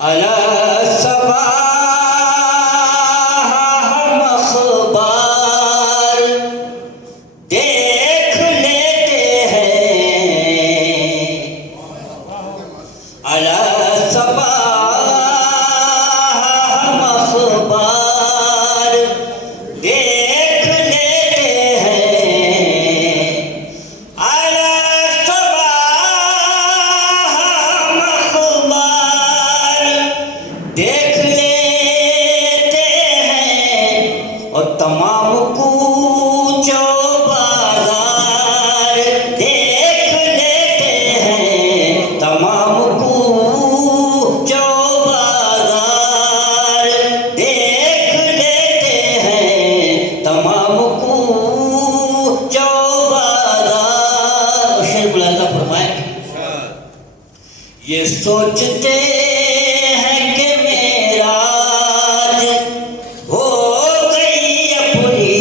अला सबाह हम अखबार देख लेते हैं। अला सबाह हम अखबार देख लेते हैं। अला सबाह हम अखबार देख लेते हैं और तमाम कूचो बाजार देख लेते हैं। तमाम कूचो बाजार देख लेते हैं। तमाम कूचो बाजार। शेर मुलाज़ा फरमाए, ये सोचते हैं कि मेराज हो गई अपनी।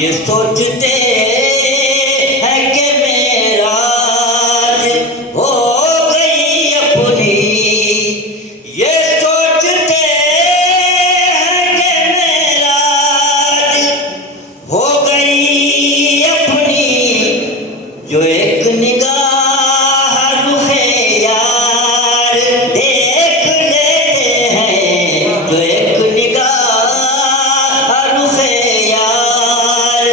ये सोचते हैं कि मेराज हो गई अपनी। ये सोचते हैं कि मेराज हो गई अपनी। जो एक निगाह रुखे यार देख लेते हैं। जो एक निगाह रुखे यार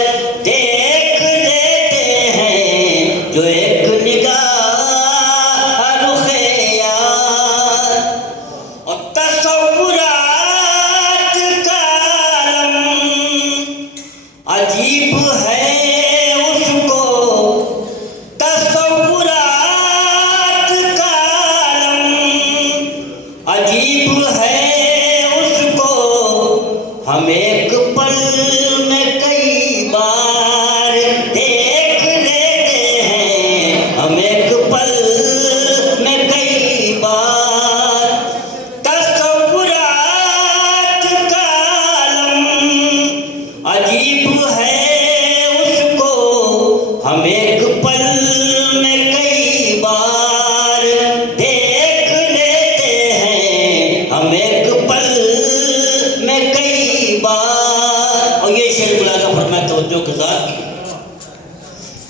देख लेते हैं। जो एक निगाह रुखे यार और तसव्वुरात का आलम अजीब है उसको। तसव्वुरात का आलम अजीब है उसको। हम एक पल में कई बार देख लेते हैं। हम एक पल में कई बार तसव्वुरात का आलम अजीब है उसको। हम एक पल में कई बार देख लेते हैं। हम एक पल में कई बार। और ये शेर मुलाज़ा फरमाए तवज्जो के साथ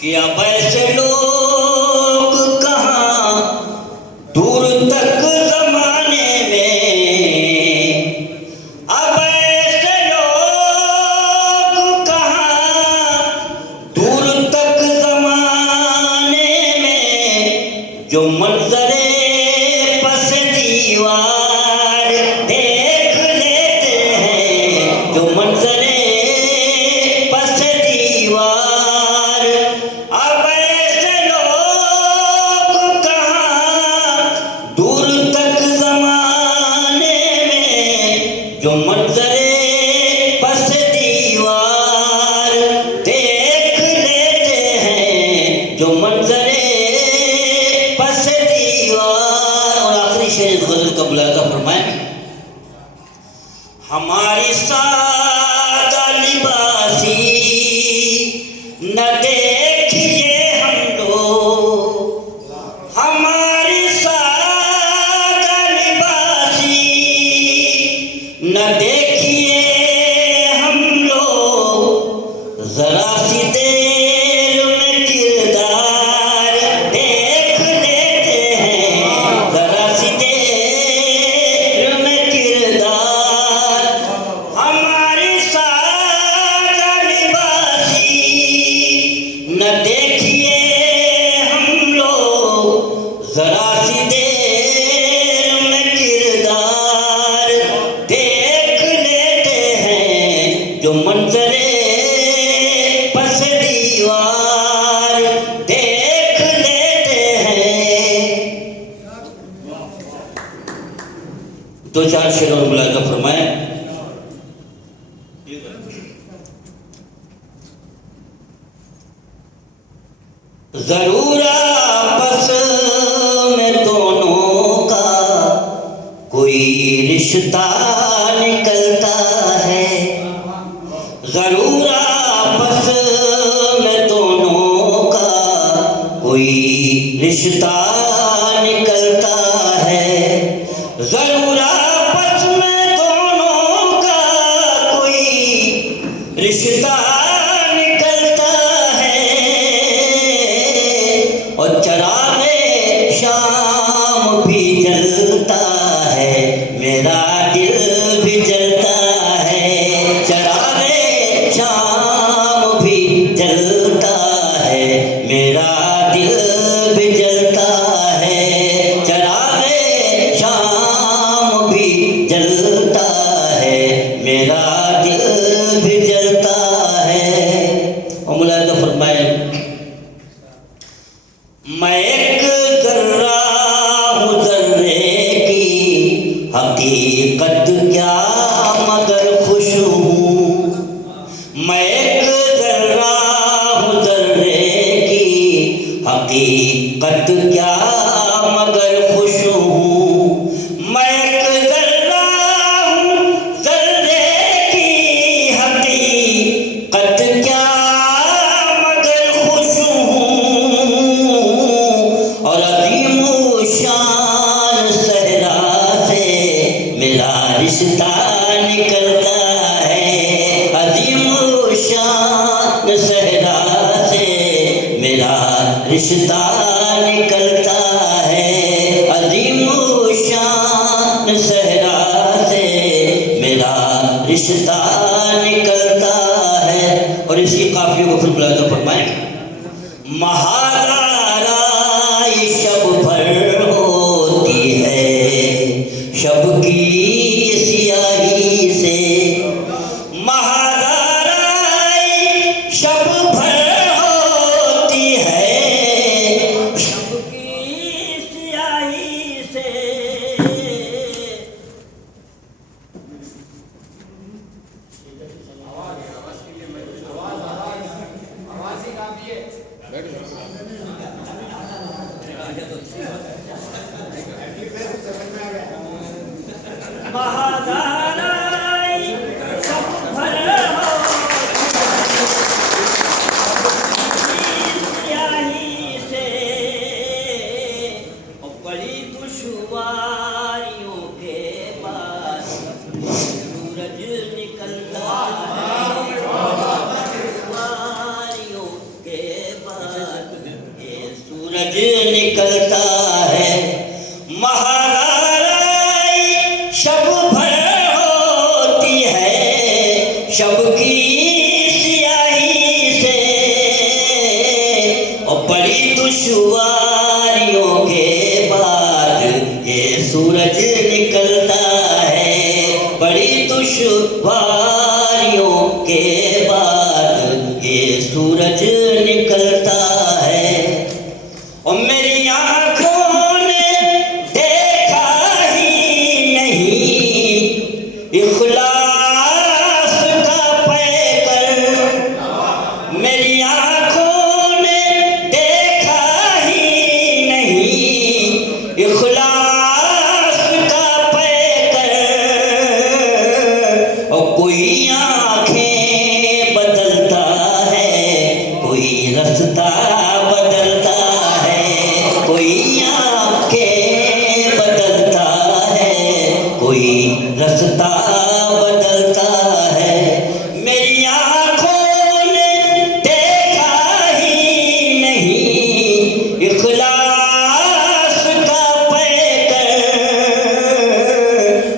कि अब ऐसे लोग कहाँ दूर तक ज़माने में। अब ऐसे लोग कहाँ दूर तक ज़माने में जो मंज़रे पस दीवार देख लेते हैं। जो मंज़रे पस दीवार। अब ऐसे लोग कहाँ दूर तक ज़माने में जो मंज़रे पस दीवार देख लेते हैं। जो मंज़रे पस दीवार। और आखिरी शेर इस गज़ल का मुलाज़ा फरमाएं, हमारी सादा लिबासी न देखिए हम लोग। हमारी सादा लिबासी न देखिए हम लोग। जरा सी देर में किरदार देख लेते हैं। जरा सी देर में किरदार। हमारी सादा लिबासी न देखिए हम लोग। जरा सी देर में किरदार देख लेते हैं। जो मंज़रे पस दीवार देख लेते हैं। दो चार शेर और मुलाज़ा फरमाए। जरूर आपस में दोनों का कोई रिश्ता निकलता है। जरूर आपस में दोनों का कोई रिश्ता निकलता है। जरूर आपस में दोनों का कोई रिश्ता निकलता है और चरागे शाम भी जलता है, मेरा दिल भी जलता है। चरागे शाम भी जलता है, मेरा दिल भी जलता है। चरागे शाम भी जलता है, मेरा दिल भी जलता है। और मुलाज़ा फरमाए, मैं एक जर्रा हूँ जर्रे की हकीकत क्या मगर खुश हूँ। मैं एक जर्रा हूँ जर्रे की हकीकत क्या मगर खुश हूँ। मैं एक जर्रा हूँ जर्रे की हकीकत क्या मगर खुश हूँ। और अजीम शान सहरा से मेरा रिश्ता निकलता है। अजीम शान सहरा से मेरा रिश्ता निकलता है। अजीम शान सहरा से मेरा रिश्ता निकलता है। और इसी काफिये को फिर मुलाज़ा फरमाएं, महादाराई शब भर होती है शब की सियाही से। महादाराई शब भर होती है शब की सियाही से। महादाराई शब भर सियाही से। और बड़ी दुश्वारियों के बाद सूरज निकलता है। दुश्वारियों के बाद ये सूरज निकलता है। महादाराई शब भर होती है शब की सियाही से। और बड़ी दुश्वारियों के बाद ये सूरज निकलता है। बड़ी दुश्वारियों के बाद ये सूरज निकलता है। और मेरी आँखों ने देखा ही नहीं इखलास का पैकर। मेरी आँखों ने देखा ही नहीं इखलास का पैकर। और कोई आँखें बदलता है कोई रास्ता बदलता है। कोई आँखें बदलता है कोई रास्ता बदलता है। मेरी आँखों ने देखा ही नहीं इखलास का पैकर।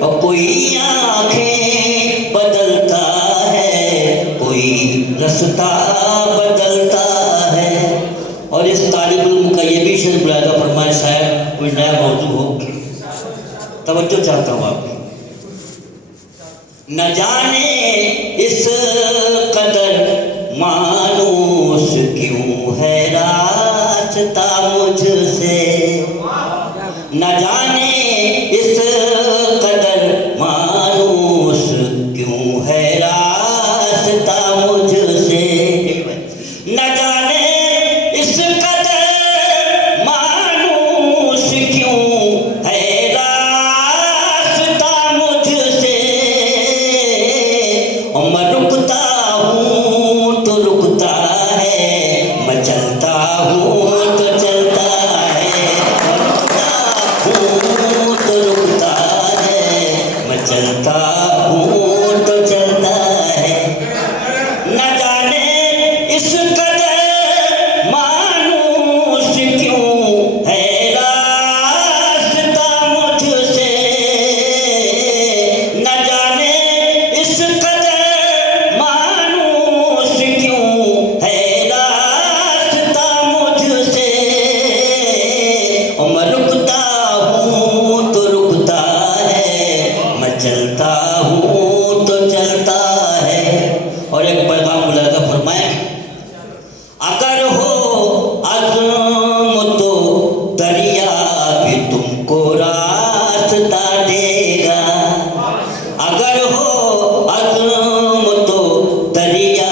और कोई आँखें बदलता है कोई रास्ता बदलता है। और इस तालिबुल मुकय्यबी से मुलाज़ा फरमाए, शायद कोई नया मौजू हो, तवज्जो चाहता हूँ आपकी। न जाने इस कदर मानूस क्यों है रास्ता मुझसे। न जाने इस कदर मानूस क्यों है रास्ता मुझसे। न जाने इस कदर मानूस क्यों है रास्ता मुझसे। और मैं रुकता हूँ तो रुकता है, मैं चलता हूँ तो चलता है। तुमको रास्ता देगा। अगर हो अज़्म तो दरिया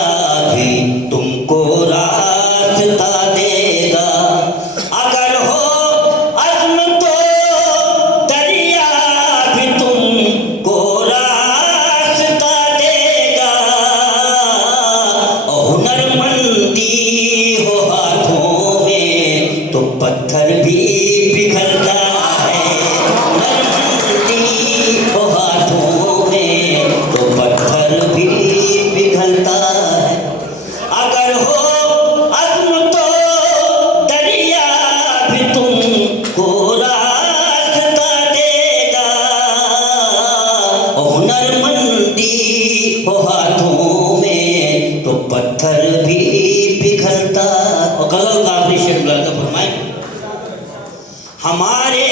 भी तुमको रास्ता देगा। अगर हो अज़्म तो दरिया भी तुमको रास्ता देगा। और हुनरमंदी हो हाथों में तो पत्थर भी पिघलता है। हुनरमंदी हो हाथों में तो पत्थर भी पिघलता है। अगर हो अज़्म तो दरिया भी तुमको रास्ता देगा। और हुनरमंदी हो हाथों में तो पत्थर भी पिघलता। और गज़ल का आखिरी शेर फरमाए, हमारे